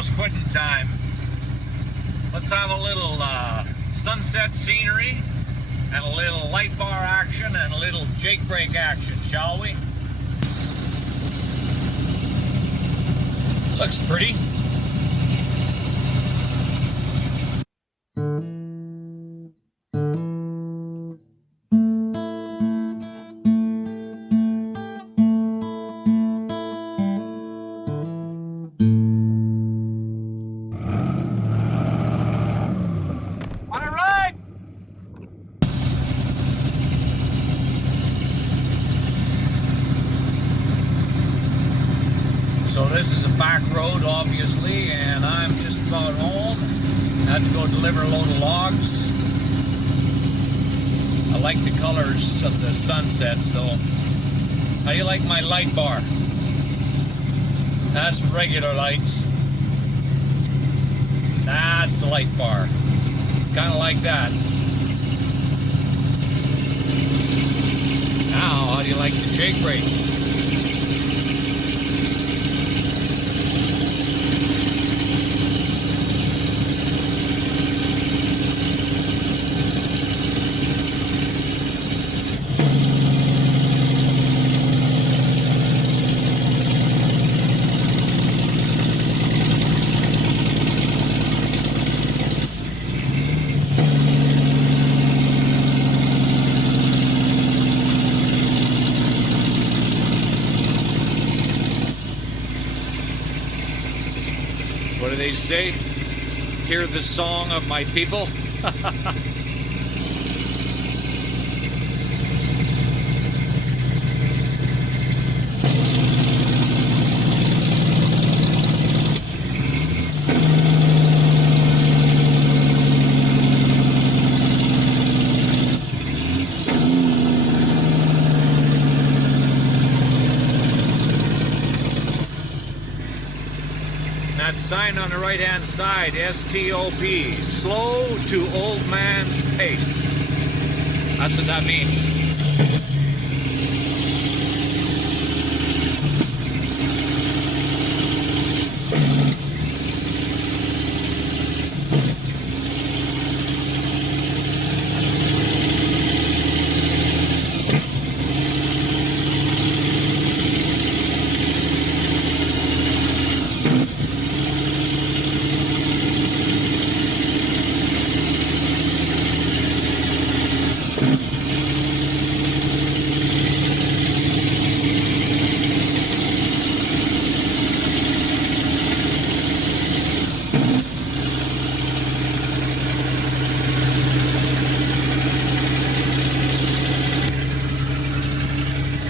almost quitting time. Let's have a little sunset scenery and a little light bar action and a little Jake brake action, shall we? Looks pretty. So this is a back road, obviously, and I'm just about home. Had to go deliver a load of logs. I like the colors of the sunsets, though. How do you like my light bar? That's regular lights. That's the light bar. Kind of like that. Now, how do you like the Jake brake? What do they say? Hear the song of my people? That sign on the right-hand side, STOP, slow to old man's pace. That's what that means.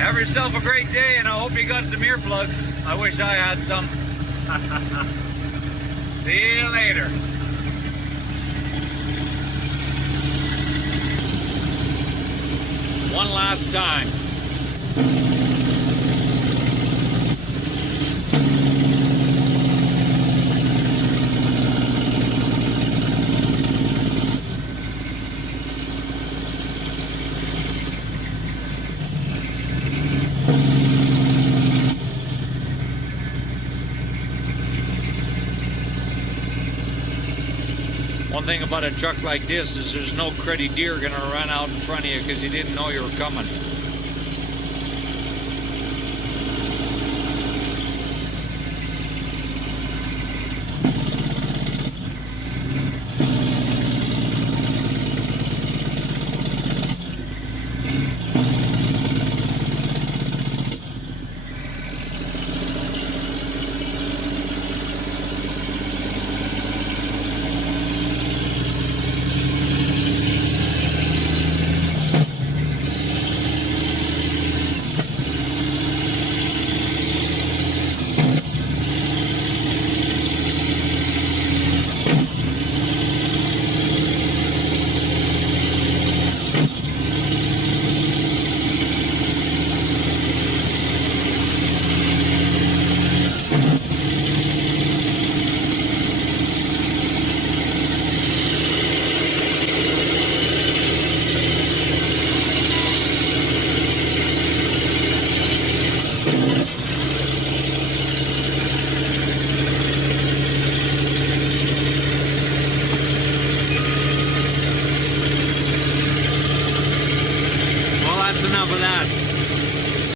Have yourself a great day, and I hope you got some earplugs. I wish I had some. See you later. One last time. One thing about a truck like this is there's no cruddy deer gonna run out in front of you because he didn't know you were coming. that's enough of that.